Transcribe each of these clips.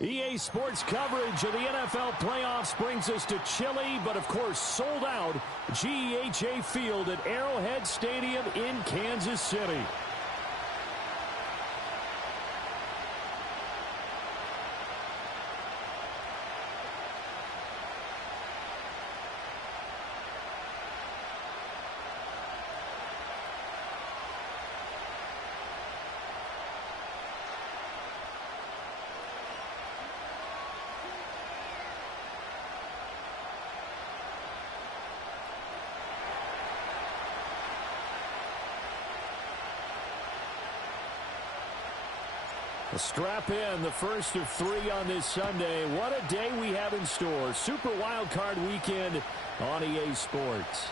EA Sports coverage of the NFL playoffs brings us to chilly, but of course sold out GEHA Field at Arrowhead Stadium in Kansas City. Strap in, the first of 3 on this Sunday. What a day we have in store. Super Wild Card Weekend on EA Sports.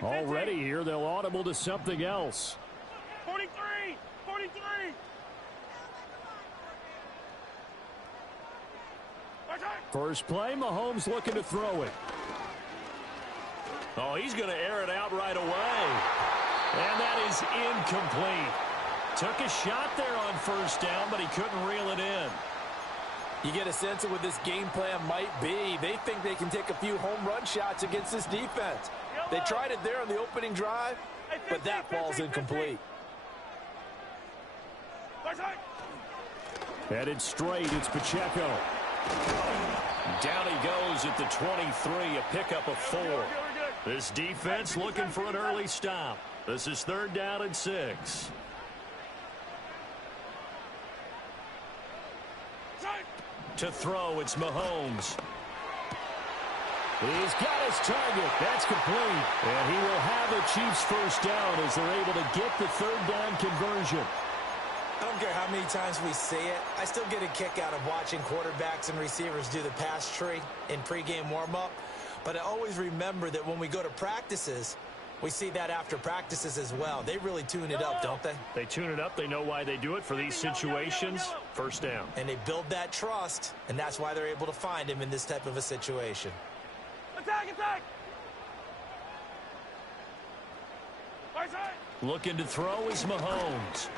Already here, they'll audible to something else. 43! First play, Mahomes looking to throw it. Oh, he's going to air it out right away. And that is incomplete. Took a shot there on first down, but he couldn't reel it in. You get a sense of what this game plan might be. They think they can take a few home run shots against this defense. They tried it there on the opening drive, but that ball's incomplete. Headed straight, it's Pacheco. Down he goes at the 23, a pickup of 4. This defense looking for an early stop. This is 3rd down and 6. To throw, it's Mahomes. He's got his target. That's complete. And he will have the Chiefs first down as they're able to get the 3rd down conversion. I don't care how many times we see it. I still get a kick out of watching quarterbacks and receivers do the pass tree in pregame warm-up. But I always remember that when we go to practices, we see that after practices as well. They really tune it up, don't they? They tune it up. They know why they do it for these situations. First down. And they build that trust, and that's why they're able to find him in this type of a situation. Attack! Looking to throw is Mahomes.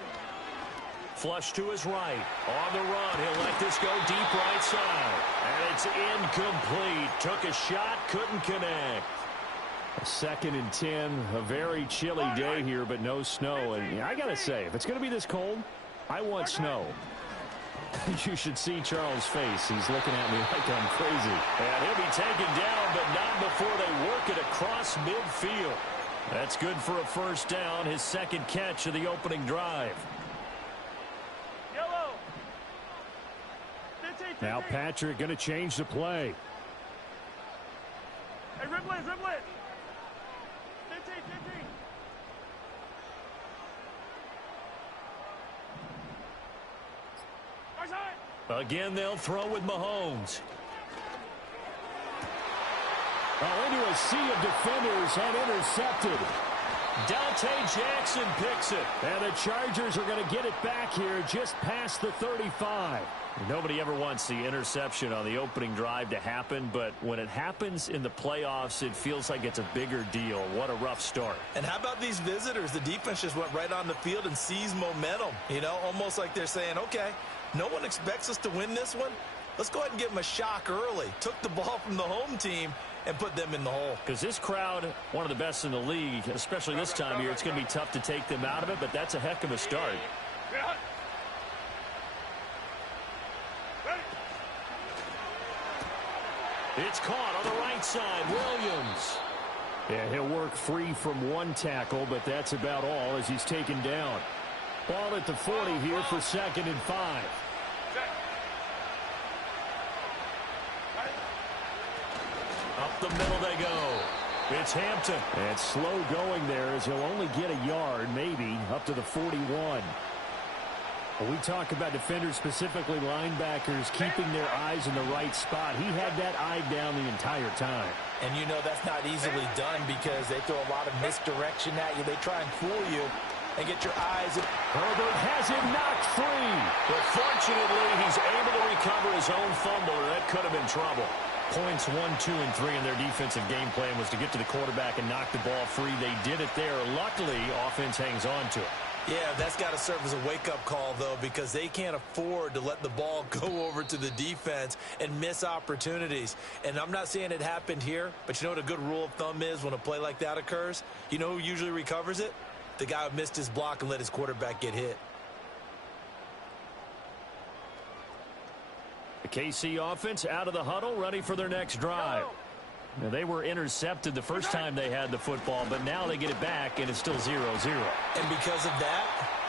Flush to his right. On the run, he'll let this go deep right side. And it's incomplete. Took a shot, couldn't connect. 2nd and 10, a very chilly day here, but no snow. And I got to say, if it's going to be this cold, I want snow. You should see Charles' face. He's looking at me like I'm crazy. And he'll be taken down, but not before they work it across midfield. That's good for a first down, his 2nd catch of the opening drive. Yellow. Now Patrick going to change the play. Hey, dribble it. 15. Again, they'll throw with Mahomes. Into a sea of defenders and intercepted. Dante Jackson picks it. And the Chargers are going to get it back here just past the 35. Nobody ever wants the interception on the opening drive to happen, but when it happens in the playoffs, it feels like it's a bigger deal. What a rough start. And how about these visitors? The defense just went right on the field and seized momentum. You know, almost like they're saying, okay, no one expects us to win this one. Let's go ahead and give them a shock early. Took the ball from the home team and put them in the hole. Because this crowd, one of the best in the league, especially this time of year, it's going to be tough to take them out of it, but that's a heck of a start. It's caught on the right side. Williams. Yeah, he'll work free from one tackle, but that's about all as he's taken down. Ball at the 40 here for 2nd and 5. Up the middle they go. It's Hampton. And slow going there as he'll only get a yard, maybe, up to the 41. Well, we talk about defenders, specifically linebackers, keeping their eyes in the right spot. He had that eye down the entire time. And you know that's not easily done because they throw a lot of misdirection at you. They try and fool you and get your eyes. Herbert has him knocked free. But fortunately, he's able to recover his own fumble, or that could have been trouble. Points 1, 2, and 3 in their defensive game plan was to get to the quarterback and knock the ball free. They did it there. Luckily, offense hangs on to it. Yeah, that's got to serve as a wake-up call, though, because they can't afford to let the ball go over to the defense and miss opportunities. And I'm not saying it happened here, but you know what a good rule of thumb is when a play like that occurs? You know who usually recovers it? The guy who missed his block and let his quarterback get hit. The KC offense out of the huddle, ready for their next drive. Now, they were intercepted the first time they had the football, but now they get it back, and it's still 0-0. And because of that,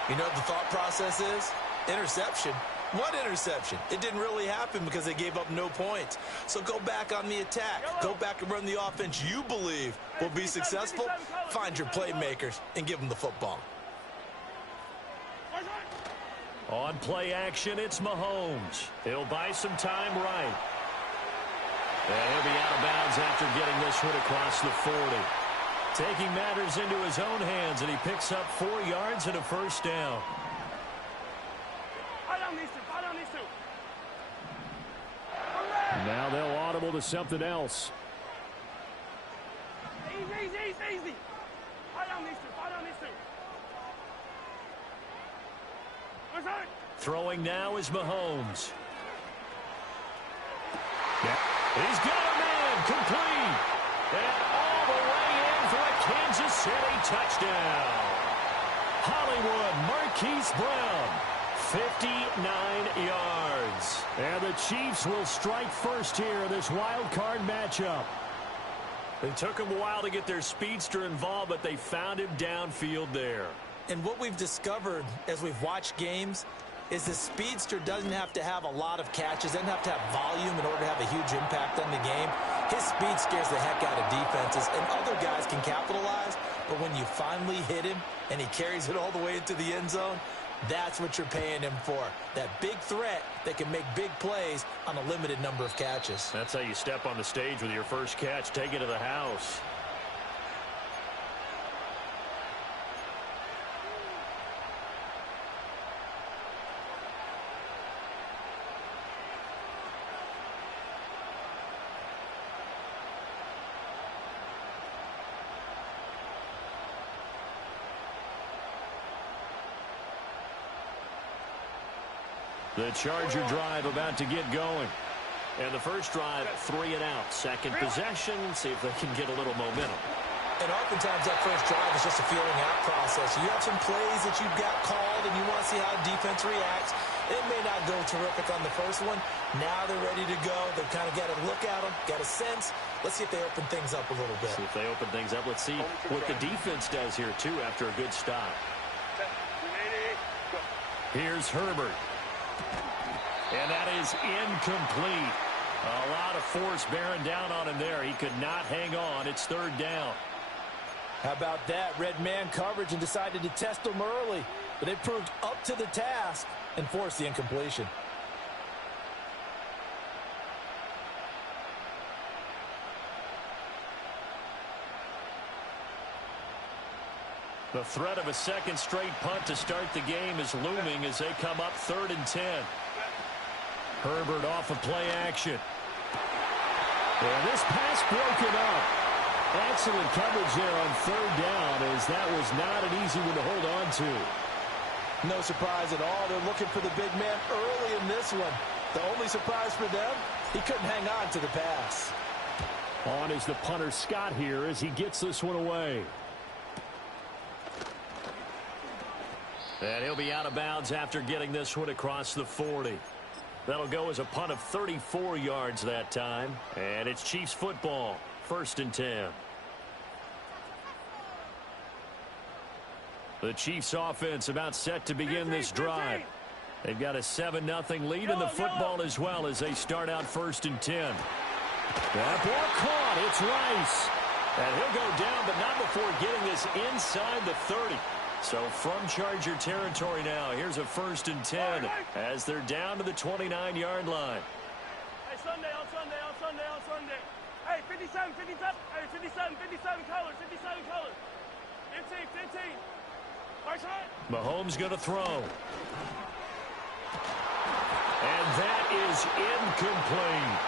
you know what the thought process is? Interception. What interception? It didn't really happen because they gave up no points. So go back on the attack. Go back and run the offense you believe will be successful. Find your playmakers and give them the football. On play action, it's Mahomes. He'll buy some time right. And he'll be out of bounds after getting this one across the 40. Taking matters into his own hands, and he picks up 4 yards and a first down. Now they'll audible to something else. Easy. Throwing now is Mahomes. Yeah. He's got a man complete. And all the way in for a Kansas City touchdown. Hollywood Marquise Brown, 59 yards. And the Chiefs will strike first here in this wild card matchup. It took them a while to get their speedster involved, but they found him downfield there. And what we've discovered as we've watched games is the speedster doesn't have to have a lot of catches, doesn't have to have volume in order to have a huge impact on the game. His speed scares the heck out of defenses, and other guys can capitalize, but when you finally hit him and he carries it all the way into the end zone, that's what you're paying him for. That big threat that can make big plays on a limited number of catches. That's how you step on the stage with your first catch. Take it to the house. The Charger drive about to get going. And the first drive, 3 and out. Second possession, see if they can get a little momentum. And oftentimes that first drive is just a feeling out process. You have some plays that you've got called and you want to see how defense reacts. It may not go terrific on the first one. Now they're ready to go. They've kind of got to look at them, got a sense. Let's see if they open things up a little bit. See if they open things up. Let's see what the defense does here, too, after a good stop. Here's Herbert. And that is incomplete. A lot of force bearing down on him there. He could not hang on. It's third down. How about that? Red man coverage and decided to test them early. But they proved up to the task and forced the incompletion. The threat of a second straight punt to start the game is looming as they come up 3rd and 10. Herbert off of play action. And this pass broken up. Excellent coverage there on 3rd down, as that was not an easy one to hold on to. No surprise at all. They're looking for the big man early in this one. The only surprise for them, he couldn't hang on to the pass. On is the punter Scott here as he gets this one away. And he'll be out of bounds after getting this one across the 40. That'll go as a punt of 34 yards that time. And it's Chiefs football, 1st and 10. The Chiefs offense about set to begin this drive. They've got a 7-0 lead in the football as well as they start out 1st and 10. That ball caught. It's Rice. And he'll go down, but not before getting this inside the 30. So from Charger territory now, here's a 1st and 10 as they're down to the 29-yard line. Hey, Sunday, on Sunday, on Sunday, on Sunday. Hey, 57, 57. Hey, 57, 57 colors, 57 colors. 15, 15. First shot. Mahomes going to throw. And that is incomplete.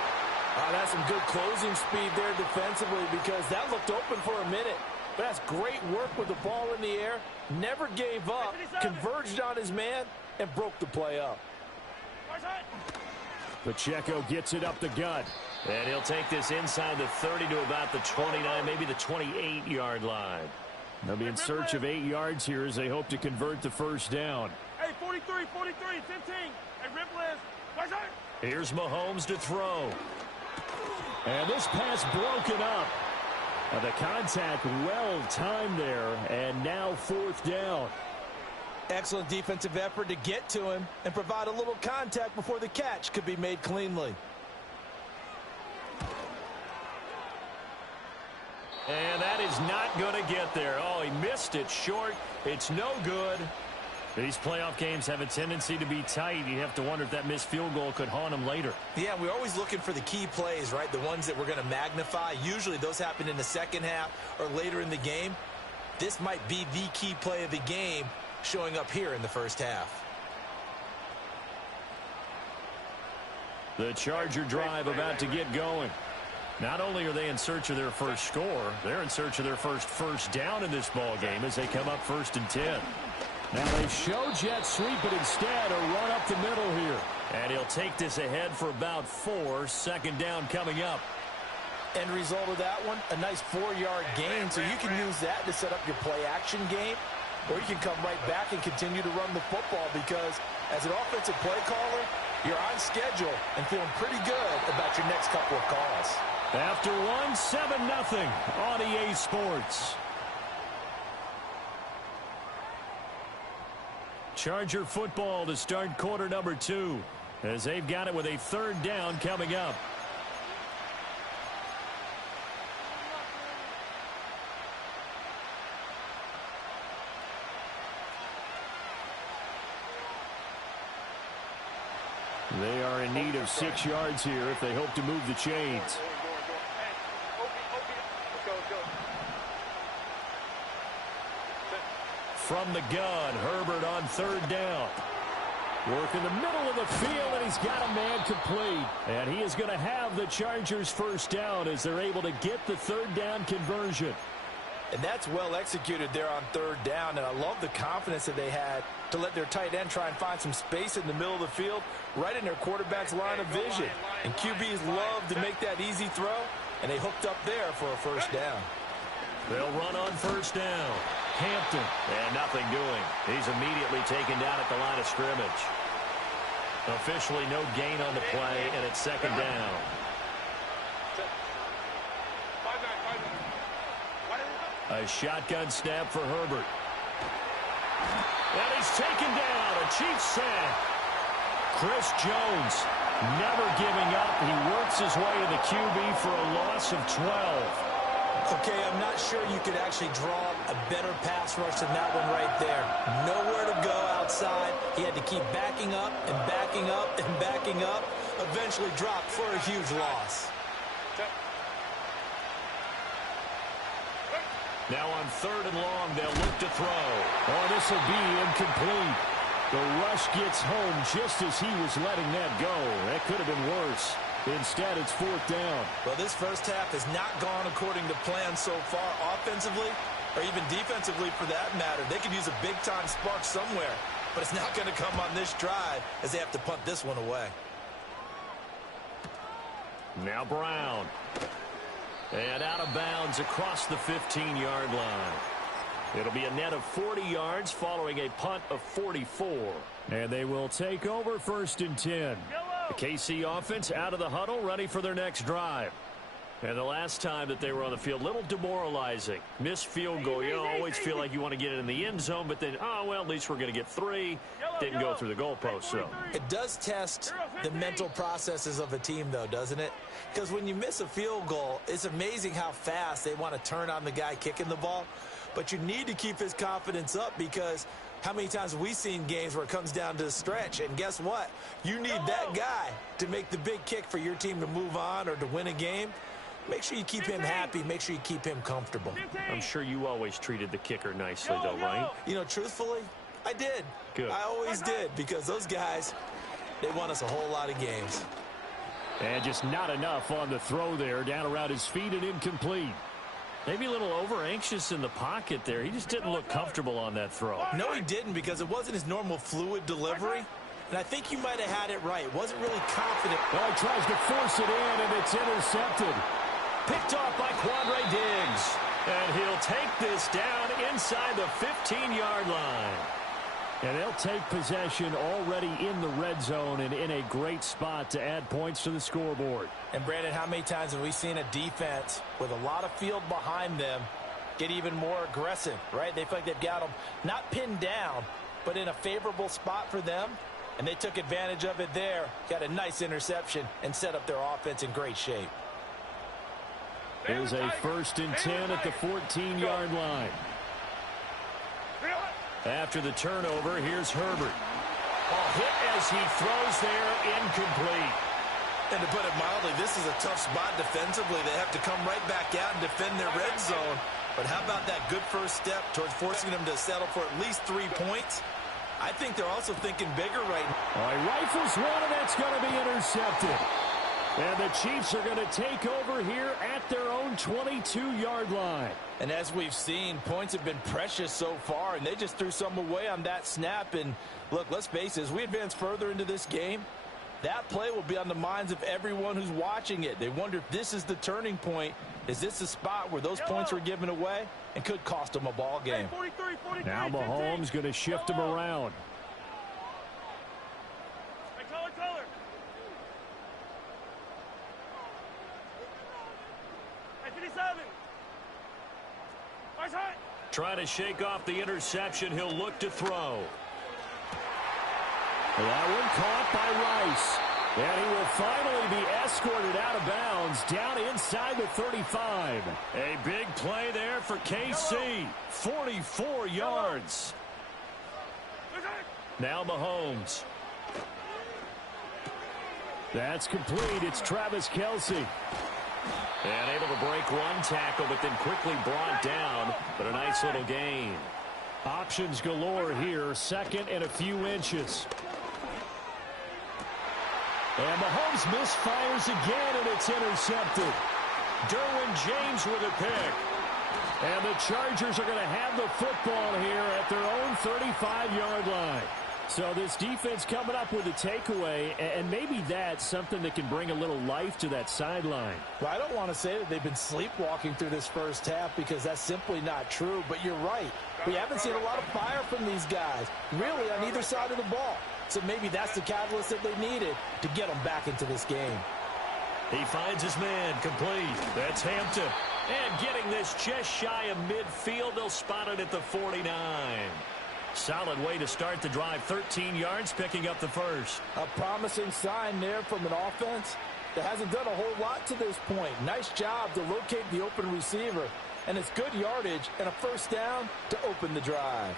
That's some good closing speed there defensively because that looked open for a minute. But that's great work with the ball in the air. Never gave up, converged on his man, and broke the play up. Pacheco gets it up the gut. And he'll take this inside the 30 to about the 29, maybe the 28-yard line. They'll be in search of 8 yards here as they hope to convert the first down. Hey, 43, 43, 15. Hey, Ripple is. First shot. Here's Mahomes to throw. And this pass broken up. The contact well timed there, and now 4th down. Excellent defensive effort to get to him and provide a little contact before the catch could be made cleanly. And that is not going to get there. Oh, he missed it short. It's no good. These playoff games have a tendency to be tight. You have to wonder if that missed field goal could haunt him later. Yeah, we're always looking for the key plays, right? The ones that we're going to magnify. Usually those happen in the second half or later in the game. This might be the key play of the game showing up here in the first half. The Charger drive about to get going. Not only are they in search of their first score, they're in search of their first down in this ball game as they come up 1st and 10. Now they show jet sweep, but instead a run up the middle here. And he'll take this ahead for about 4. 2nd down coming up. End result of that one, a nice 4-yard gain, so you can use that to set up your play-action game, or you can come right back and continue to run the football because as an offensive play caller, you're on schedule and feeling pretty good about your next couple of calls. After 1, 7-0 on EA Sports. Charger football to start quarter number 2 as they've got it with a 3rd down coming up. They are in need of 6 yards here if they hope to move the chains. From the gun, Herbert on 3rd down. Work in the middle of the field, and he's got a man complete. And he is going to have the Chargers' first down as they're able to get the 3rd down conversion. And that's well executed there on 3rd down, and I love the confidence that they had to let their tight end try and find some space in the middle of the field, right in their quarterback's line of vision. And QBs love to make that easy throw, and they hooked up there for a first down. They'll run on 1st down. Hampton, and nothing doing. He's immediately taken down at the line of scrimmage. Officially no gain on the play, and it's 2nd down. A shotgun snap for Herbert. And he's taken down. A Chiefs sack. Chris Jones never giving up. He works his way to the QB for a loss of 12. Okay, I'm not sure you could actually draw a better pass rush than that one right there. Nowhere to go outside. He had to keep backing up and backing up and backing up. Eventually dropped for a huge loss. Now on 3rd and long, they'll look to throw. Oh, this will be incomplete. The rush gets home just as he was letting that go. That could have been worse. Instead, it's 4th down. Well, this first half has not gone according to plan so far offensively or even defensively for that matter. They could use a big-time spark somewhere, but it's not going to come on this drive as they have to punt this one away. Now Brown. And out of bounds across the 15-yard line. It'll be a net of 40 yards following a punt of 44. And they will take over 1st and 10. The KC offense out of the huddle, ready for their next drive. And the last time that they were on the field, a little demoralizing. Missed field goal. You always feel like you want to get it in the end zone, but then, oh, well, at least we're going to get 3. Didn't go through the goalpost, so. It does test the mental processes of a team, though, doesn't it? Because when you miss a field goal, it's amazing how fast they want to turn on the guy kicking the ball. But you need to keep his confidence up because how many times have we seen games where it comes down to the stretch? And guess what? You need that guy to make the big kick for your team to move on or to win a game. Make sure you keep him happy. Make sure you keep him comfortable. I'm sure you always treated the kicker nicely, though, right? You know, truthfully, I did. Good. I always did because those guys, they won us a whole lot of games. And just not enough on the throw there. Down around his feet and incomplete. Maybe a little over-anxious in the pocket there. He just didn't look comfortable on that throw. No, he didn't because it wasn't his normal fluid delivery. And I think you might have had it right. Wasn't really confident. Well, he tries to force it in, and it's intercepted. Picked off by Quandre Diggs. And he'll take this down inside the 15-yard line. And they'll take possession already in the red zone and in a great spot to add points to the scoreboard. And, Brandon, how many times have we seen a defense with a lot of field behind them get even more aggressive, right? They feel like they've got them not pinned down, but in a favorable spot for them. And they took advantage of it there, got a nice interception, and set up their offense in great shape. Here's a 1st and 10 at the 14-yard line. After the turnover, here's Herbert. A hit as he throws there, incomplete. And to put it mildly, this is a tough spot defensively. They have to come right back out and defend their red zone. But how about that good first step towards forcing them to settle for at least 3 points? I think they're also thinking bigger right now. All right, rifles one, and that's going to be intercepted. And the Chiefs are going to take over here at their own 22-yard line. And as we've seen, points have been precious so far, and they just threw some away on that snap. And look, let's face it, as we advance further into this game, that play will be on the minds of everyone who's watching it. They wonder if this is the turning point. Is this the spot where those points were given away and could cost them a ball game? 43, Now Mahomes going to shift him around. Color. Hey, 57. Trying to shake off the interception. He'll look to throw. That one caught by Rice. And he will finally be escorted out of bounds down inside the 35. A big play there for KC. 44 yards. Now Mahomes. That's complete. It's Travis Kelce. And able to break one tackle, but then quickly brought down. But a nice little gain. Options galore here. 2nd and a few inches. And Mahomes misfires again, and it's intercepted. Derwin James with a pick. And the Chargers are going to have the football here at their own 35-yard line. So this defense coming up with a takeaway, and maybe that's something that can bring a little life to that sideline. Well, I don't want to say that they've been sleepwalking through this first half because that's simply not true, but you're right. We haven't seen a lot of fire from these guys, really on either side of the ball. So maybe that's the catalyst that they needed to get them back into this game. He finds his man complete. That's Hampton. And getting this just shy of midfield, they'll spot it at the 49. Solid way to start the drive. 13 yards, picking up the first. A promising sign there from an offense that hasn't done a whole lot to this point. Nice job to locate the open receiver. And it's good yardage and a first down to open the drive.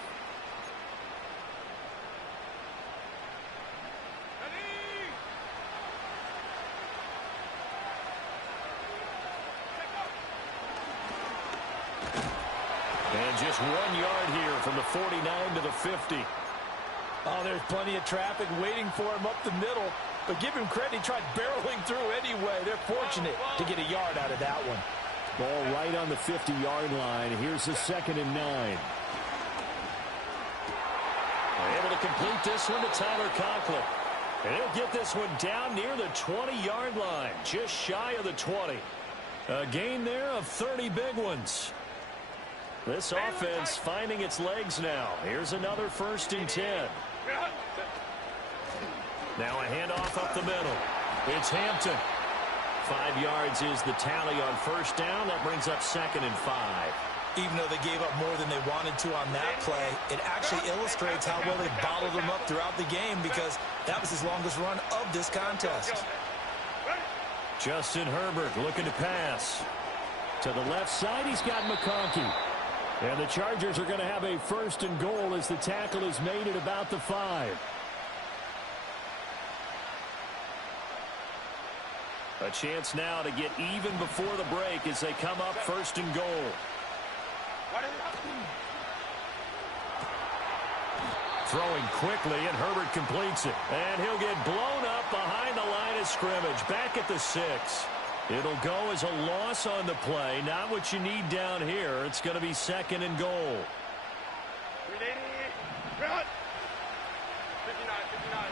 And just 1 yard here from the 49 to the 50. Oh, there's plenty of traffic waiting for him up the middle. But give him credit, he tried barreling through anyway. They're fortunate to get a yard out of that one. Ball right on the 50-yard line. Here's the 2nd and 9. Able to complete this one to Tyler Conklin. And he'll get this one down near the 20-yard line, just shy of the 20. A gain there of 30 big ones. This offense finding its legs now. Here's another 1st and 10. Now a handoff up the middle. It's Hampton. 5 yards is the tally on first down. That brings up 2nd and 5. Even though they gave up more than they wanted to on that play, it actually illustrates how well they bottled them up throughout the game because that was his longest run of this contest. Justin Herbert looking to pass. To the left side, he's got McConkey. And the Chargers are going to have a 1st and goal as the tackle is made at about the 5. A chance now to get even before the break as they come up 1st and goal. Throwing quickly, and Herbert completes it. And he'll get blown up behind the line of scrimmage, back at the 6. It'll go as a loss on the play. Not what you need down here. It's going to be 2nd and goal. 59, 59.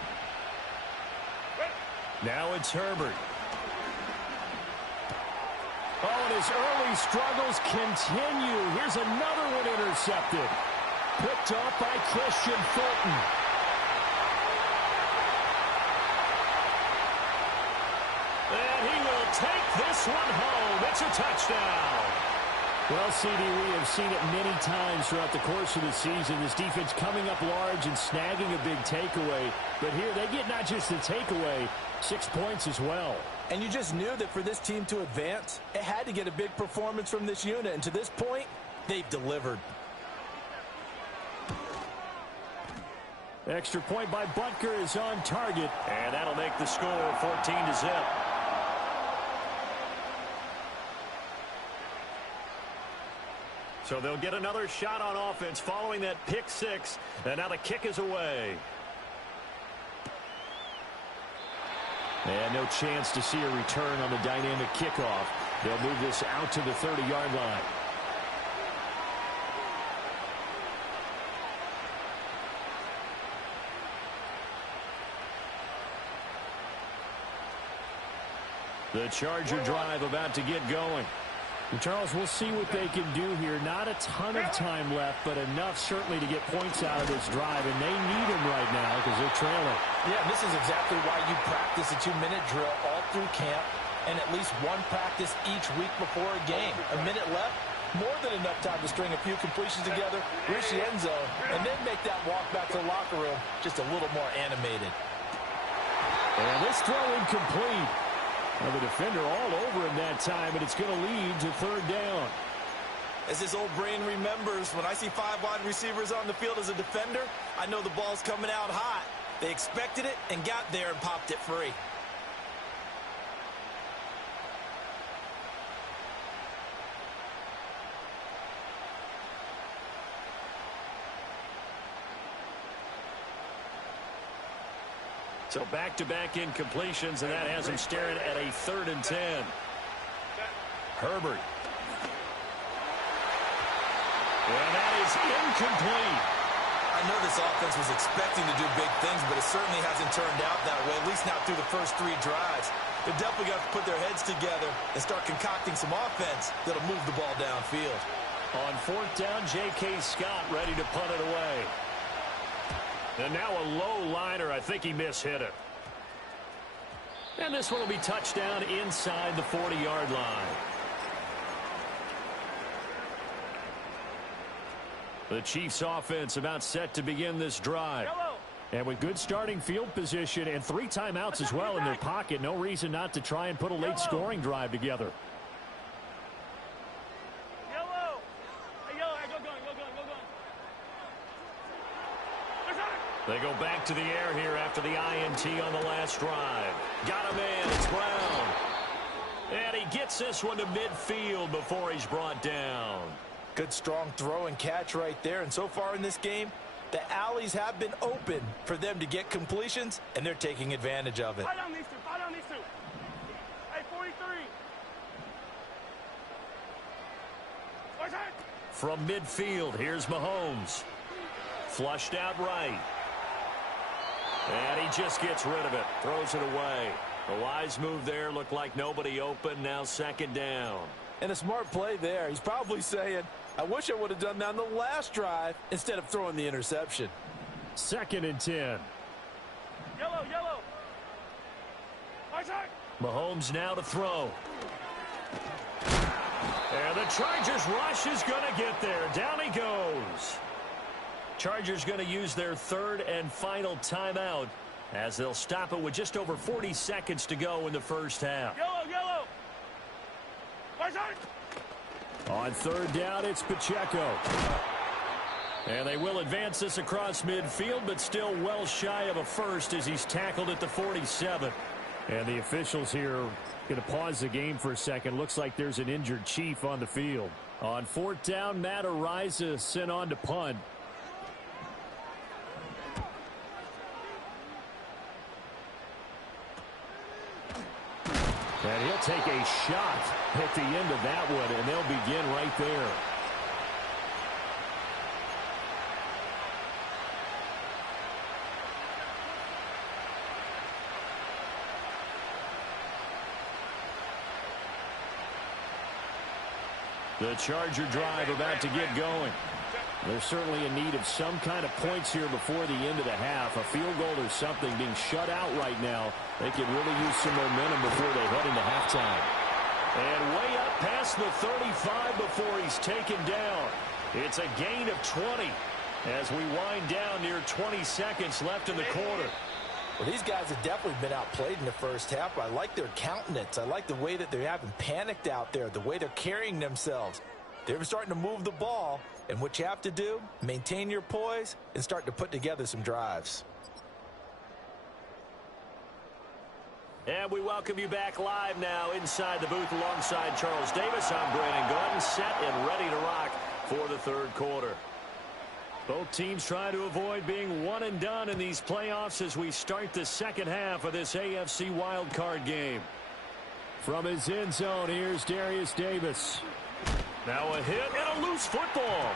Now it's Herbert. Oh, and his early struggles continue. Here's another one intercepted. Picked off by Christian Fulton. And he will take this one home. It's a touchdown. Well, CD, we have seen it many times throughout the course of the season. This defense coming up large and snagging a big takeaway. But here they get not just the takeaway, 6 points as well. And you just knew that for this team to advance, it had to get a big performance from this unit. And to this point, they've delivered. Extra point by Butker is on target. And that'll make the score 14-0. So they'll get another shot on offense following that pick 6. And now the kick is away. And no chance to see a return on the dynamic kickoff. They'll move this out to the 30-yard line. The Charger drive about to get going. And Charles, we'll see what they can do here. Not a ton of time left, but enough certainly to get points out of this drive. And they need them right now because they're trailing. Yeah, this is exactly why you practice a 2-minute drill all through camp and at least one practice each week before a game. A minute left, more than enough time to string a few completions together, reach the end zone, and then make that walk back to the locker room just a little more animated. And this throw incomplete. Well, the defender all over him that time, and it's going to lead to 3rd down. As this old brain remembers, when I see 5 wide receivers on the field as a defender, I know the ball's coming out hot. They expected it and got there and popped it free. So back-to-back incompletions, and that has him staring at a 3rd and 10. Herbert. And that is incomplete. I know this offense was expecting to do big things, but it certainly hasn't turned out that way, at least not through the first 3 drives. They're definitely going to put their heads together and start concocting some offense that'll move the ball downfield. On 4th down, J.K. Scott ready to punt it away. And now a low liner. I think he mishit it. And this one will be touchdown inside the 40-yard line. The Chiefs offense about set to begin this drive. And with good starting field position and 3 timeouts as well in their pocket, no reason not to try and put a late scoring drive together. They go back to the air here after the INT on the last drive. Got a man. It's Brown. And he gets this one to midfield before he's brought down. Good strong throw and catch right there. And so far in this game, the alleys have been open for them to get completions, and they're taking advantage of it. Fight on these two. Fight on these two. Hey, 43. From midfield, here's Mahomes. Flushed out right. And he just gets rid of it. Throws it away. A wise move there. Looked like nobody open. Now 2nd down. And a smart play there. He's probably saying, I wish I would have done that on the last drive instead of throwing the interception. 2nd and 10. Yellow. Mahomes now to throw. And the Chargers rush is going to get there. Down he goes. Chargers going to use their 3rd and final timeout as they'll stop it with just over 40 seconds to go in the first half. Yellow. On third down, it's Pacheco. And they will advance this across midfield, but still well shy of a first as he's tackled at the 47. And the officials here going to pause the game for a second. Looks like there's an injured Chief on the field. On fourth down, Matt Araiza sent on to punt. And he'll take a shot at the end of that one, and they'll begin right there. The Charger drive about to get going. They're certainly in need of some kind of points here before the end of the half. A field goal or something. Being shut out right now, they could really use some momentum before they head into halftime. And way up past the 35 before he's taken down. It's a gain of 20 as we wind down near 20 seconds left in the quarter. Well, these guys have definitely been outplayed in the first half. I like their countenance. I like the way that they haven't panicked out there, the way they're carrying themselves. They're starting to move the ball, and what you have to do, maintain your poise and start to put together some drives. And we welcome you back live now inside the booth alongside Charles Davis. I'm Brandon Gordon, set and ready to rock for the third quarter. Both teams trying to avoid being one and done in these playoffs as we start the second half of this AFC wildcard game. From his end zone, here's Darius Davis. Now a hit and a loose football.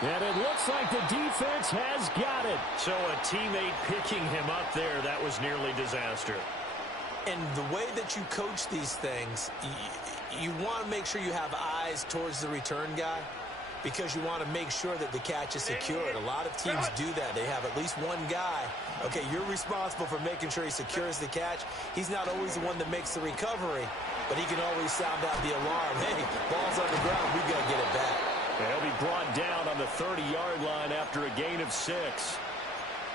And it looks like the defense has got it. So a teammate picking him up there, that was nearly disaster. And the way that you coach these things, you want to make sure you have eyes towards the return guy, because you want to make sure that the catch is secured. A lot of teams do that. They have at least one guy. Okay, you're responsible for making sure he secures the catch. He's not always the one that makes the recovery, but he can always sound out the alarm. Hey, ball's on the ground. We've got to get it back. And he'll be brought down on the 30-yard line after a gain of 6.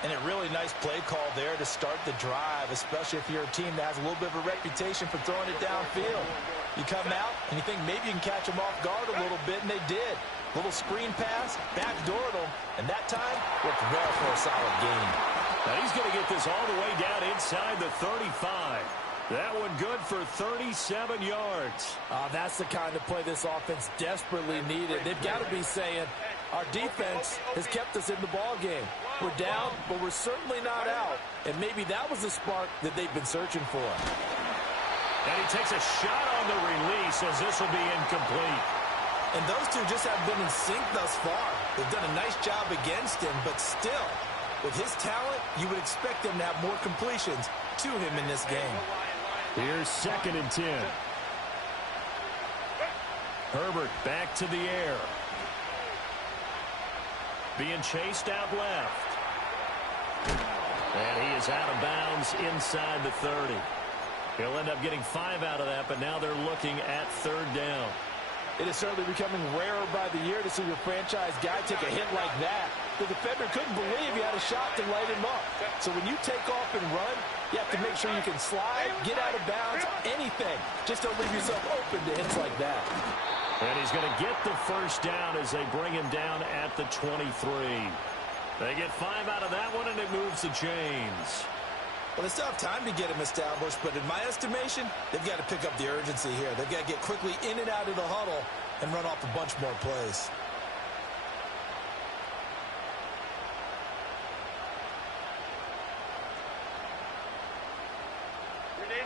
And a really nice play call there to start the drive, especially if you're a team that has a little bit of a reputation for throwing it downfield. You come out and you think maybe you can catch them off guard a little bit, and they did. Little screen pass, backdoored them, and that time worked well for a solid gain. Now he's going to get this all the way down inside the 35. That one good for 37 yards. That's the kind of play this offense desperately needed. They've got to be saying, our defense has kept us in the ball game. We're down, but we're certainly not out. And maybe that was the spark that they've been searching for. And he takes a shot on the release as this will be incomplete. And those two just haven't been in sync thus far. They've done a nice job against him, but still, with his talent, you would expect them to have more completions to him in this game. Here's 2nd and 10. Herbert back to the air. Being chased out left. And he is out of bounds inside the 30. He'll end up getting 5 out of that, but now they're looking at 3rd down. It is certainly becoming rarer by the year to see your franchise guy take a hit like that. The defender couldn't believe he had a shot to light him up. So when you take off and run, you have to make sure you can slide, get out of bounds, anything. Just don't leave yourself open to hits like that. And he's going to get the 1st down as they bring him down at the 23. They get 5 out of that one, and it moves the chains. Well, they still have time to get him established, but in my estimation, they've got to pick up the urgency here. They've got to get quickly in and out of the huddle and run off a bunch more plays.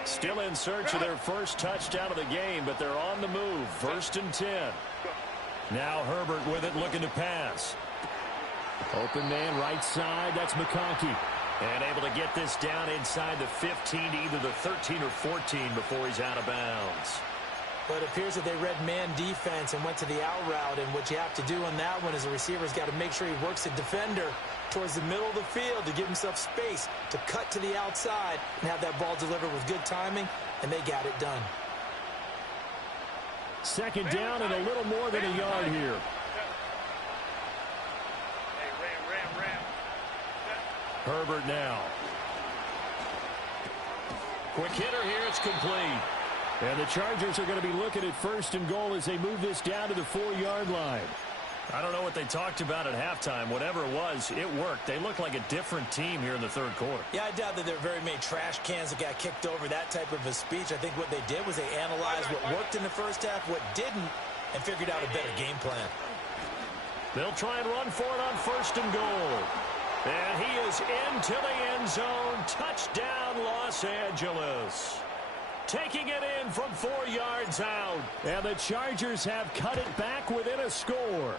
Still in search of their first touchdown of the game, but they're on the move. 1st and 10. Now Herbert with it, looking to pass. Open man right side, that's McConkey. And able to get this down inside the 15 to either the 13 or 14 before he's out of bounds. But it appears that they read man defense and went to the out route. And what you have to do on that one is the receiver's got to make sure he works the defender towards the middle of the field to give himself space to cut to the outside and have that ball delivered with good timing, and they got it done. 2nd down and a little more than a yard here. Herbert now. Quick hitter here, it's complete. And the Chargers are going to be looking at 1st and goal as they move this down to the 4-yard line. I don't know what they talked about at halftime. Whatever it was, it worked. They looked like a different team here in the 3rd quarter. Yeah, I doubt that there are very many trash cans that got kicked over, that type of a speech. I think what they did was they analyzed what worked in the first half, what didn't, and figured out a better game plan. They'll try and run for it on 1st and goal. And he is into the end zone. Touchdown, Los Angeles. Taking it in from 4 yards out. And the Chargers have cut it back within a score.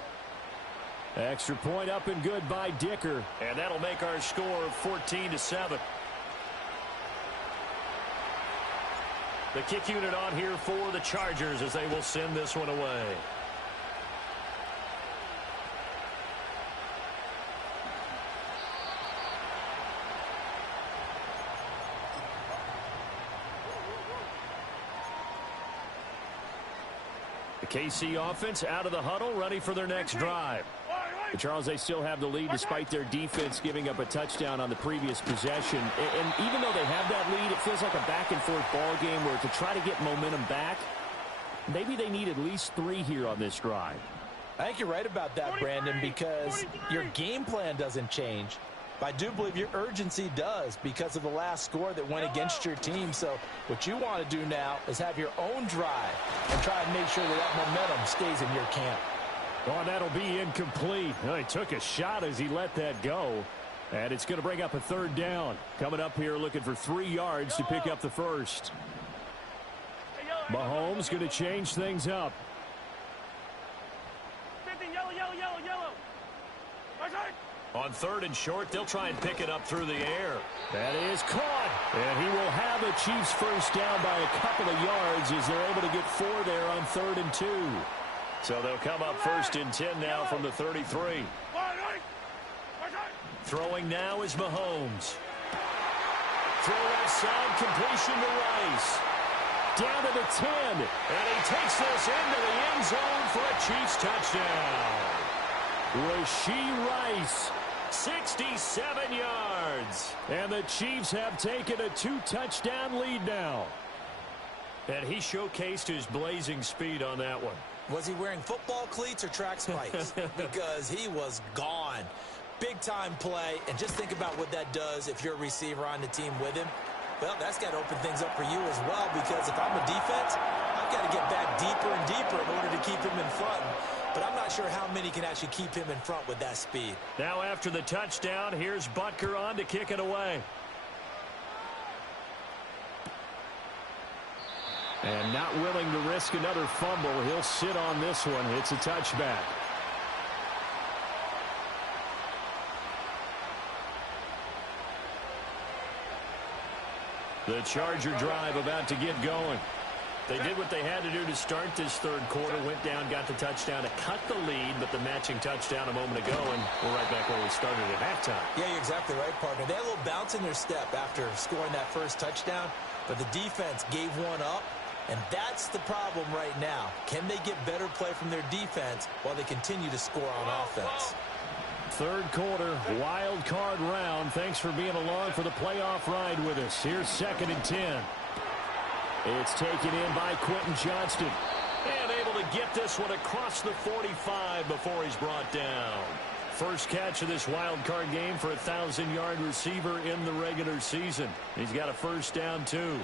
Extra point up and good by Dicker. And that'll make our score 14-7. The kick unit on here for the Chargers as they will send this one away. The KC offense out of the huddle, ready for their next drive. But Charles, they still have the lead despite their defense giving up a touchdown on the previous possession. And even though they have that lead, it feels like a back-and-forth ball game where to try to get momentum back, maybe they need at least 3 here on this drive. I think you're right about that, Brandon, because your game plan doesn't change. I do believe your urgency does because of the last score that went against your team. So what you want to do now is have your own drive and try and make sure that momentum stays in your camp. Oh, that'll be incomplete. Well, he took a shot as he let that go. And it's going to bring up a 3rd down. Coming up here looking for 3 yards to pick up the first. Mahomes going to change things up. On 3rd and short, they'll try and pick it up through the air. That is caught. And he will have the Chiefs first down by a couple of yards as they're able to get 4 there on 3rd and 2. So they'll come up 1st and 10 now from the 33. Throwing now is Mahomes. Throw left side, completion to Rice. Down to the 10. And he takes this into the end zone for a Chiefs touchdown. Rashee Rice, 67 yards. And the Chiefs have taken a 2-touchdown lead now. And he showcased his blazing speed on that one. Was he wearing football cleats or track spikes? Because he was gone. Big-time play, and just think about what that does if you're a receiver on the team with him. Well, that's got to open things up for you as well, because if I'm a defense, I've got to get back deeper and deeper in order to keep him in front. But I'm not sure how many can actually keep him in front with that speed. Now after the touchdown, here's Butker on to kick it away. And not willing to risk another fumble. He'll sit on this one. It's a touchback. The Charger drive about to get going. They did what they had to do to start this 3rd quarter. Went down, got the touchdown to cut the lead, but the matching touchdown a moment ago, and we're right back where we started at halftime. Yeah, you're exactly right, partner. They had a little bounce in their step after scoring that first touchdown, but the defense gave one up, and that's the problem right now. Can they get better play from their defense while they continue to score on offense? 3rd quarter, wild card round. Thanks for being along for the playoff ride with us. Here's 2nd and 10. It's taken in by Quentin Johnston. And able to get this one across the 45 before he's brought down. First catch of this wild card game for a 1,000-yard receiver in the regular season. He's got a first down, too.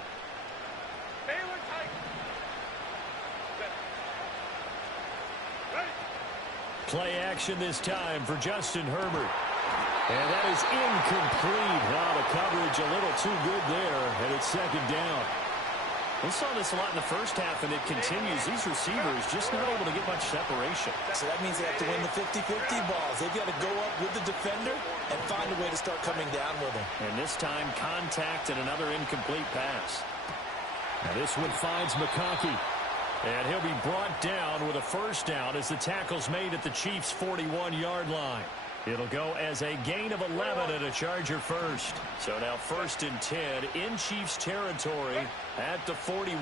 Play action this time for Justin Herbert. And that is incomplete. Now the coverage a little too good there, and it's 2nd down. We saw this a lot in the first half, and it continues. These receivers just not able to get much separation. So that means they have to win the 50-50 balls. They've got to go up with the defender and find a way to start coming down with him. And this time, contact and another incomplete pass. Now this one finds McConkey. And he'll be brought down with a first down as the tackle's made at the Chiefs' 41-yard line. It'll go as a gain of 11 and a Charger first. So now 1st and 10 in Chiefs territory at the 41.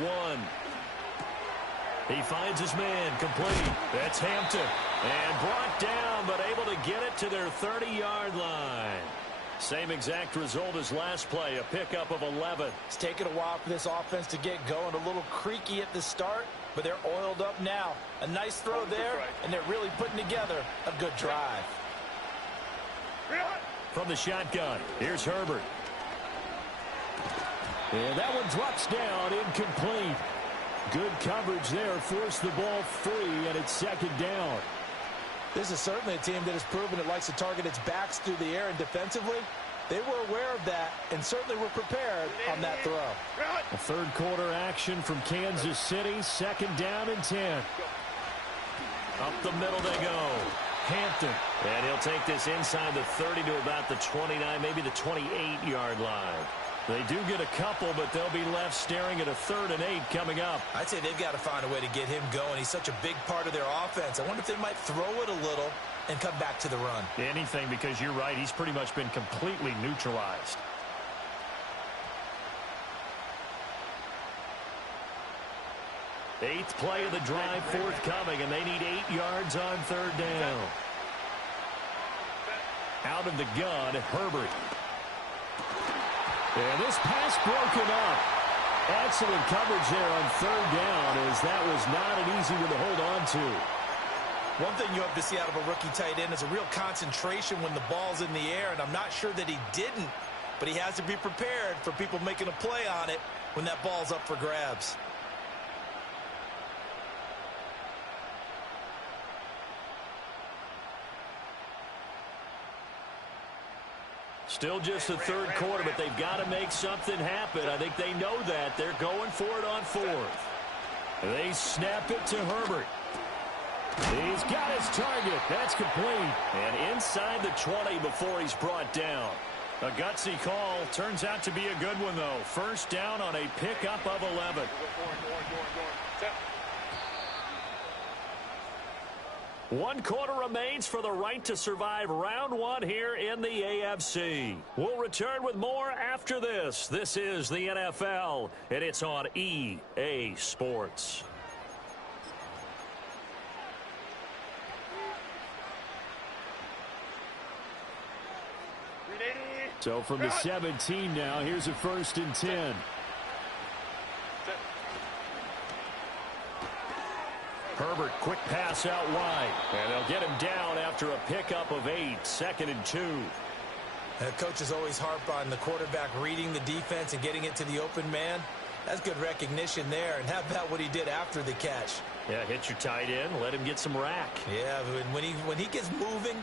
He finds his man complete. That's Hampton. And brought down, but able to get it to their 30-yard line. Same exact result as last play, a pickup of 11. It's taken a while for this offense to get going. A little creaky at the start, but they're oiled up now. A nice throw there, and they're really putting together a good drive. From the shotgun, here's Herbert. And that one drops down, incomplete. Good coverage there, forced the ball free, and it's second down. This is certainly a team that has proven it likes to target its backs through the air, and defensively, they were aware of that and certainly were prepared on that throw. A third quarter action from Kansas City, second down and 10. Up the middle they go. Hampton. And he'll take this inside the 30 to about the 29, maybe the 28-yard line. They do get a couple, but they'll be left staring at a 3rd and 8 coming up. I'd say they've got to find a way to get him going. He's such a big part of their offense. I wonder if they might throw it a little and come back to the run. Anything, because you're right. He's pretty much been completely neutralized. Eighth play of the drive forthcoming, and they need 8 yards on 3rd down. Out of the gun, Herbert. And this pass broken up. Excellent coverage there on 3rd down, as that was not an easy one to hold on to. One thing you have to see out of a rookie tight end is a real concentration when the ball's in the air, and I'm not sure that he didn't, but he has to be prepared for people making a play on it when that ball's up for grabs. Still just the 3rd quarter, but they've got to make something happen. I think they know that. They're going for it on 4th. They snap it to Herbert. He's got his target. That's complete. And inside the 20 before he's brought down. A gutsy call. Turns out to be a good one, though. First down on a pickup of 11. 1 quarter remains for the right to survive round 1 here in the AFC. We'll return with more after this. This is the NFL, and it's on EA Sports. So from the 17 now, here's a 1st and 10. Herbert, quick pass out wide. And they'll get him down after a pickup of 8, 2nd and 2. Coaches always harp on the quarterback reading the defense and getting it to the open man. That's good recognition there. And how about what he did after the catch? Yeah, hit your tight end, let him get some rack. Yeah, when he gets moving,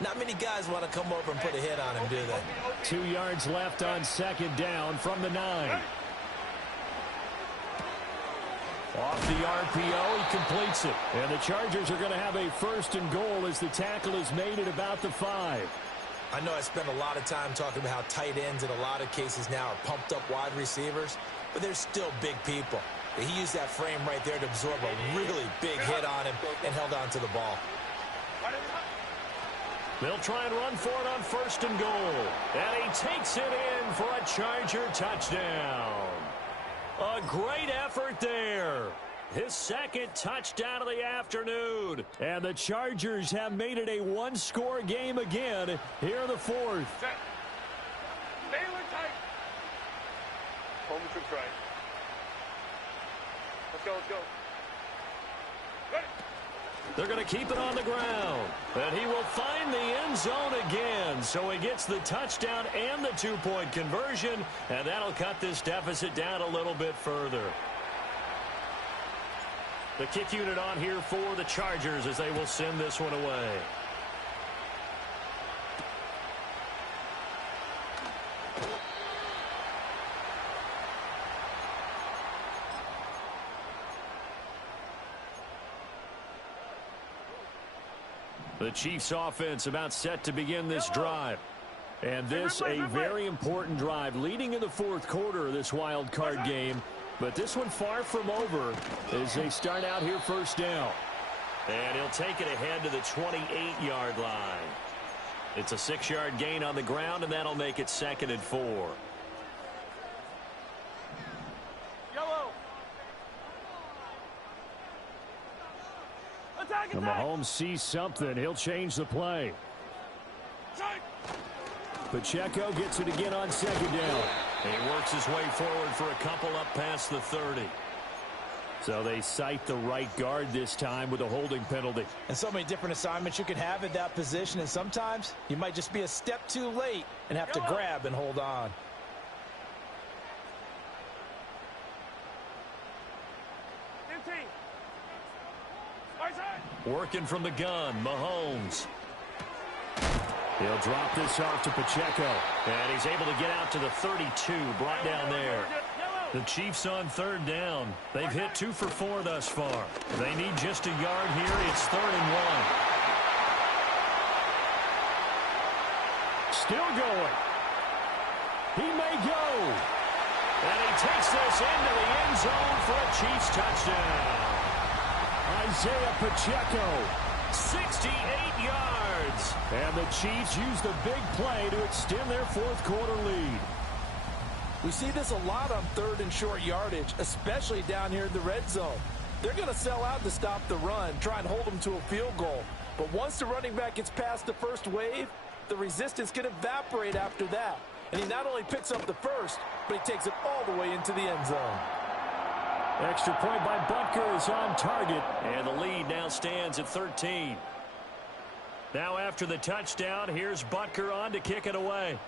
not many guys want to come over and put a hit on him, do they? 2 yards left on 2nd down from the 9. Off the RPO, he completes it. And the Chargers are going to have a 1st and goal as the tackle is made at about the 5. I know I spend a lot of time talking about how tight ends in a lot of cases now are pumped up wide receivers, but they're still big people. He used that frame right there to absorb a really big hit on him and held on to the ball. They'll try and run for it on 1st and goal. And he takes it in for a Charger touchdown. A great effort there. His 2nd touchdown of the afternoon. And the Chargers have made it a 1-score game again here in the 4th. Set. Stay tight. Home troops right. Let's go, let's go. Ready. They're going to keep it on the ground. And he will find the end zone again. So he gets the touchdown and the 2-point conversion. And that'll cut this deficit down a little bit further. The kick unit on here for the Chargers as they will send this one away. The Chiefs offense about set to begin this drive. And this a very important drive leading in the 4th quarter of this wild card game. But this one far from over as they start out here 1st down. And he'll take it ahead to the 28-yard line. It's a 6-yard gain on the ground, and that'll make it 2nd and 4. And Mahomes sees something. He'll change the play. Pacheco gets it again on second down. He works his way forward for a couple up past the 30. So they cite the right guard this time with a holding penalty. And so many different assignments you can have at that position, and sometimes you might just be a step too late and have to grab and hold on. Working from the gun, Mahomes. He'll drop this off to Pacheco. And he's able to get out to the 32, brought down there. The Chiefs on third down. They've hit 2 for 4 thus far. They need just a yard here. It's 3rd and 1. Still going. He may go. And he takes this into the end zone for a Chiefs touchdown. Isaiah Pacheco, 68 yards. And the Chiefs use the big play to extend their 4th quarter lead. We see this a lot on 3rd and short yardage, especially down here in the red zone. They're going to sell out to stop the run, try and hold them to a field goal. But once the running back gets past the first wave, the resistance can evaporate after that. And he not only picks up the first, but he takes it all the way into the end zone. Extra point by Butker is on target. And the lead now stands at 13. Now after the touchdown, here's Butker on to kick it away.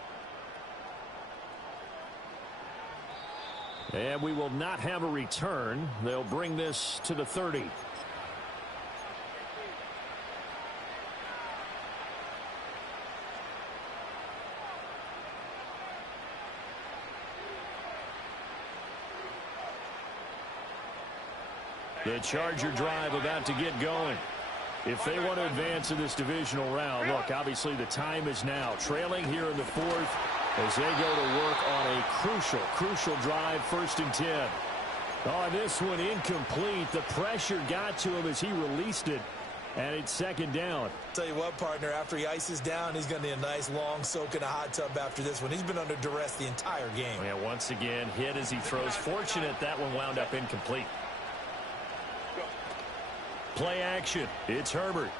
And we will not have a return. They'll bring this to the 30. The Charger drive about to get going. If they want to advance in this divisional round, look, obviously the time is now. Trailing here in the 4th as they go to work on a crucial drive, 1st and 10. On this one, incomplete. The pressure got to him as he released it, and it's 2nd down. Tell you what, partner, after he ices down, he's going to need a nice long soak in a hot tub after this one. He's been under duress the entire game. Yeah, once again, hit as he throws. Fortunate that one wound up incomplete. Play action. It's Herbert.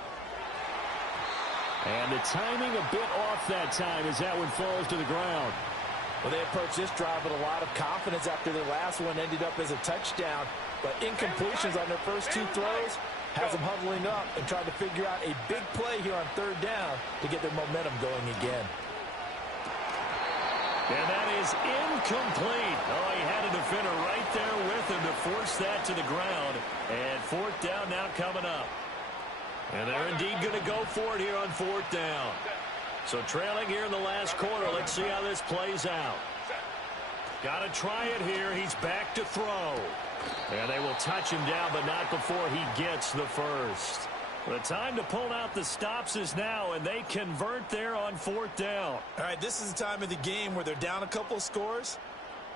And the timing a bit off that time as that one falls to the ground. Well, they approached this drive with a lot of confidence after their last one ended up as a touchdown. But incompletions on their first 2 throws has them huddling up and trying to figure out a big play here on 3rd down to get their momentum going again. And that is incomplete. Oh, he had a defender right there with him to force that to the ground. And 4th down now coming up. And they're indeed going to go for it here on 4th down. So trailing here in the last quarter. Let's see how this plays out. Got to try it here. He's back to throw. And they will touch him down, but not before he gets the first. The time to pull out the stops is now, and they convert there on 4th down. All right, this is the time of the game where they're down a couple of scores,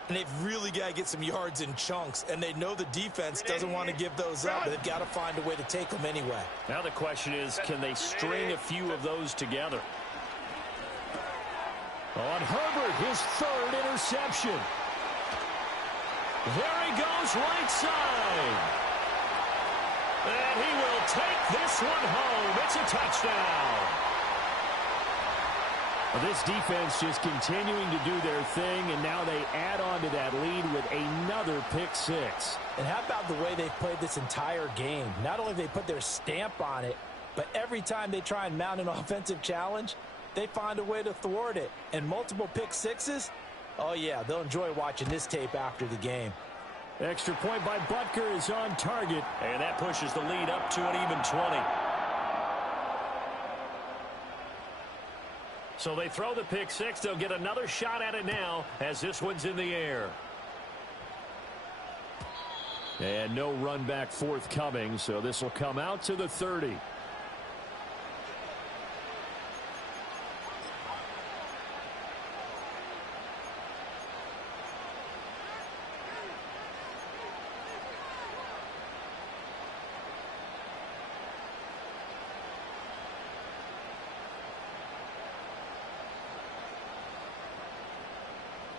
and they've really got to get some yards in chunks, and they know the defense doesn't want to give those up, but they've got to find a way to take them anyway. Now the question is, can they string a few of those together? On Herbert, his 3rd interception. There he goes, right side. And he will take this one home. It's a touchdown. Well, this defense just continuing to do their thing, and now they add on to that lead with another pick 6. And how about the way they've played this entire game? Not only have they put their stamp on it, but every time they try and mount an offensive challenge, they find a way to thwart it. And multiple pick 6s, oh yeah, they'll enjoy watching this tape after the game. Extra point by Butker is on target, and that pushes the lead up to an even 20. So they throw the pick 6. They'll get another shot at it now as this one's in the air. And no run back forthcoming, so this will come out to the 30.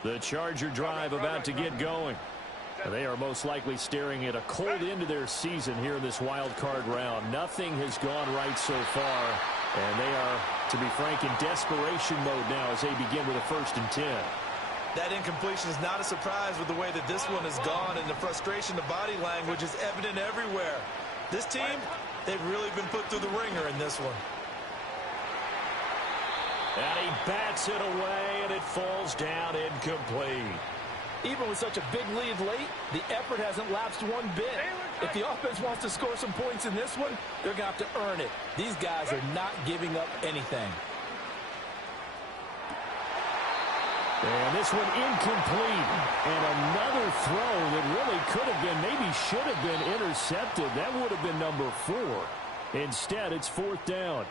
The Charger drive about to get going. They are most likely staring at a cold end to their season here in this wild card round. Nothing has gone right so far And they are, to be frank, in desperation mode now as they begin with a 1st and 10. That incompletion is not a surprise with the way that this one has gone, and the frustration, the body language is evident everywhere. This team, they've really been put through the ringer in this one. And he bats it away, and it falls down incomplete. Even with such a big lead late, the effort hasn't lapsed one bit. If the offense wants to score some points in this one, they're going to have to earn it. These guys are not giving up anything. And this one incomplete. And another throw that really could have been, maybe should have been intercepted. That would have been number 4. Instead, it's 4th down.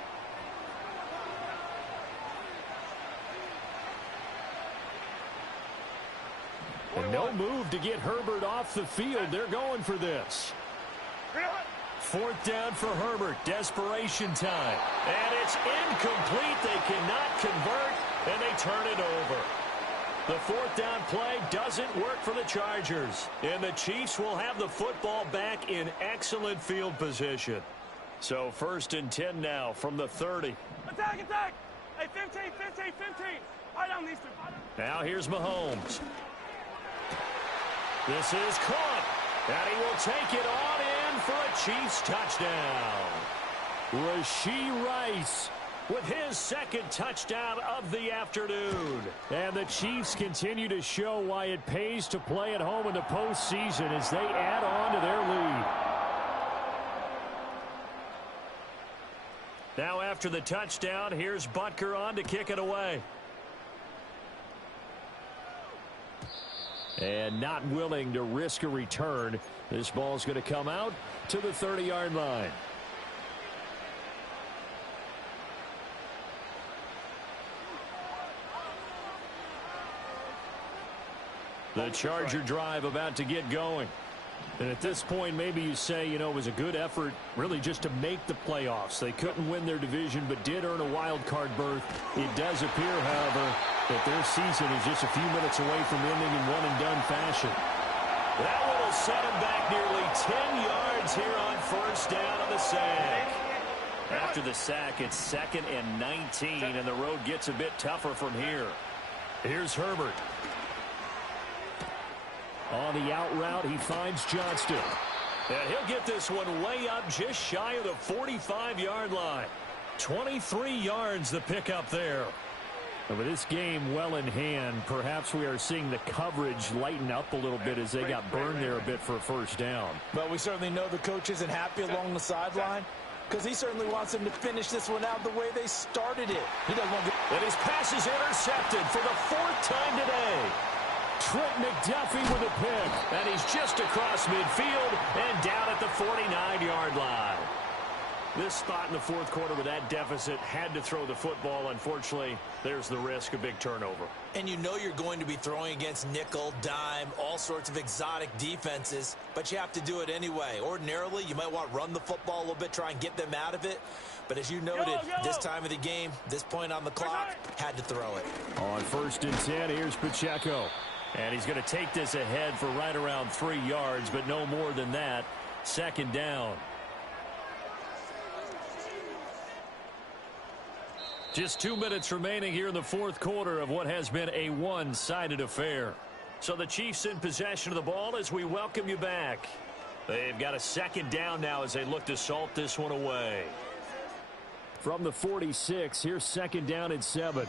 And no move to get Herbert off the field. They're going for this. 4th down for Herbert. Desperation time. And it's incomplete. They cannot convert, and they turn it over. The 4th down play doesn't work for the Chargers. And the Chiefs will have the football back in excellent field position. So 1st and 10 now from the 30. Attack, attack! Hey, 15, 15, 15. Eye down these two. Now here's Mahomes. This is caught, and he will take it on in for a Chiefs touchdown. Rashee Rice with his 2nd touchdown of the afternoon. And the Chiefs continue to show why it pays to play at home in the postseason as they add on to their lead. Now after the touchdown, here's Butker on to kick it away. And not willing to risk a return. This ball's going to come out to the 30-yard line. The Charger drive about to get going. And at this point, maybe you say, you know, it was a good effort really just to make the playoffs. They couldn't win their division but did earn a wild card berth. It does appear, however, that their season is just a few minutes away from ending in one-and-done fashion. That one will set them back nearly 10 yards here on 1st down on the sack. After the sack, it's 2nd and 19, and the road gets a bit tougher from here. Here's Herbert. On the out route, he finds Johnston. And he'll get this one way up just shy of the 45-yard line. 23 yards the pickup there. And with this game well in hand, perhaps we are seeing the coverage lighten up a little bit as they got burned there a bit for a 1st down. But we certainly know the coach isn't happy along the sideline because he certainly wants them to finish this one out the way they started it. He doesn't want to. And his pass is intercepted for the 4th time today. Trent McDuffie with a pick. And he's just across midfield and down at the 49-yard line. This spot in the 4th quarter with that deficit had to throw the football. Unfortunately, there's the risk of big turnover. And you know you're going to be throwing against nickel, dime, all sorts of exotic defenses, but you have to do it anyway. Ordinarily, you might want to run the football a little bit, try and get them out of it. But as you noted, this time of the game, this point on the clock, had to throw it. On 1st and 10, here's Pacheco. And he's going to take this ahead for right around 3 yards, but no more than that. 2nd down. Just 2 minutes remaining here in the 4th quarter of what has been a one-sided affair. So the Chiefs in possession of the ball as we welcome you back. They've got a 2nd down now as they look to salt this one away. From the 46, here's 2nd down and 7.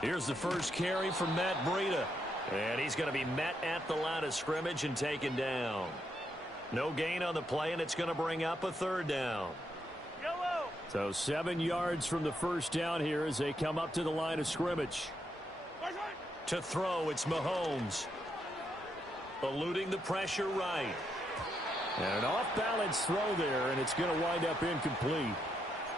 Here's the first carry from Matt Breida. And he's going to be met at the line of scrimmage and taken down. No gain on the play, and it's going to bring up a 3rd down. So 7 yards from the 1st down here as they come up to the line of scrimmage. To throw, it's Mahomes. Eluding the pressure right. And an off-balance throw there, and it's going to wind up incomplete.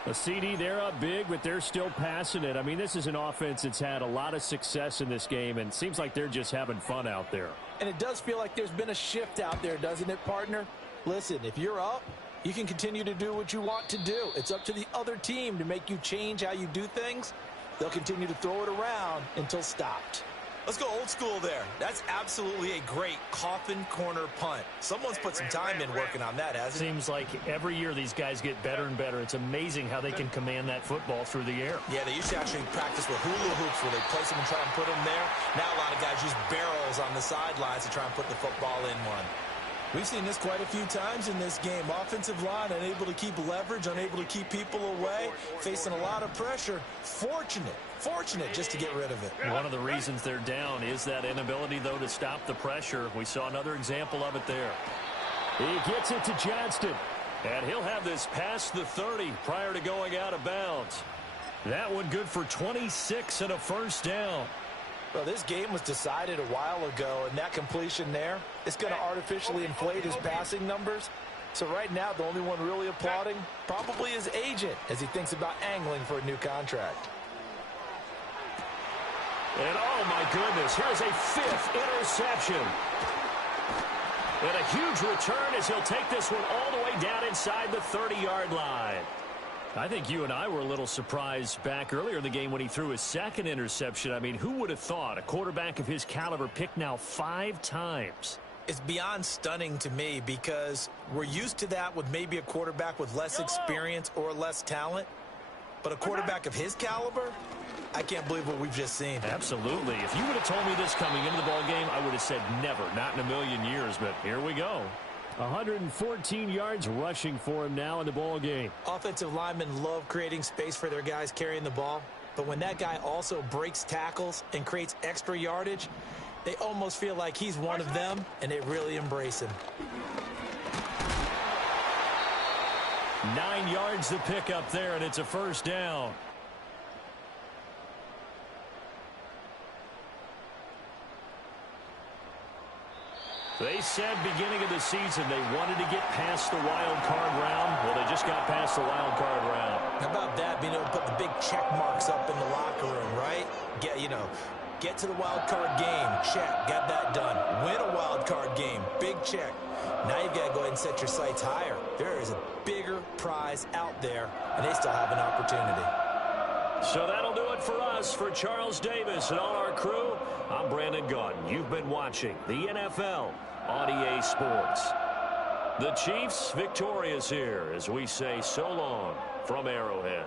A CD, they're up big, but they're still passing it. I mean, this is an offense that's had a lot of success in this game, and it seems like they're just having fun out there. And it does feel like there's been a shift out there, doesn't it, partner? Listen, if you're up, you can continue to do what you want to do. It's up to the other team to make you change how you do things. They'll continue to throw it around until stopped. Let's go old school there. That's absolutely a great coffin corner punt. Someone's put some time in working on that, hasn't it? Seems like every year these guys get better and better. It's amazing how they can command that football through the air. Yeah, they used to actually practice with hula hoops where they place them and try and put them there. Now a lot of guys use barrels on the sidelines to try and put the football in one. We've seen this quite a few times in this game. Offensive line unable to keep leverage, unable to keep people away, facing a lot of pressure. Fortunate just to get rid of it. One of the reasons they're down is that inability, though, to stop the pressure. We saw another example of it there. He gets it to Johnston, and he'll have this past the 30 prior to going out of bounds. That one good for 26 and a first down. Well, this game was decided a while ago, and that completion there is going to artificially inflate his passing numbers. So right now, the only one really applauding probably his agent as he thinks about angling for a new contract. And oh my goodness, here's a 5th interception. And a huge return as he'll take this one all the way down inside the 30-yard line. I think you and I were a little surprised back earlier in the game when he threw his 2nd interception. I mean, who would have thought a quarterback of his caliber picked now 5 times? It's beyond stunning to me because we're used to that with maybe a quarterback with less experience or less talent. But a quarterback of his caliber, I can't believe what we've just seen. Absolutely. If you would have told me this coming into the ballgame, I would have said never, not in a million years. But here we go. 114 yards rushing for him now in the ballgame. Offensive linemen love creating space for their guys carrying the ball. But when that guy also breaks tackles and creates extra yardage, they almost feel like he's one of them, and they really embrace him. 9 yards to pick up there, and it's a first down. They said beginning of the season they wanted to get past the wild card round. Well, they just got past the wild card round. How about that, being able to put the big check marks up in the locker room, right? Get to the wild card game, check, got that done. Win a wild card game, big check. Now you've got to go ahead and set your sights higher. There is a bigger prize out there, and they still have an opportunity. So that'll do it for us. For Charles Davis and all our crew, I'm Brandon Gaudin. You've been watching the NFL on EA Sports. The Chiefs victorious here as we say so long from Arrowhead.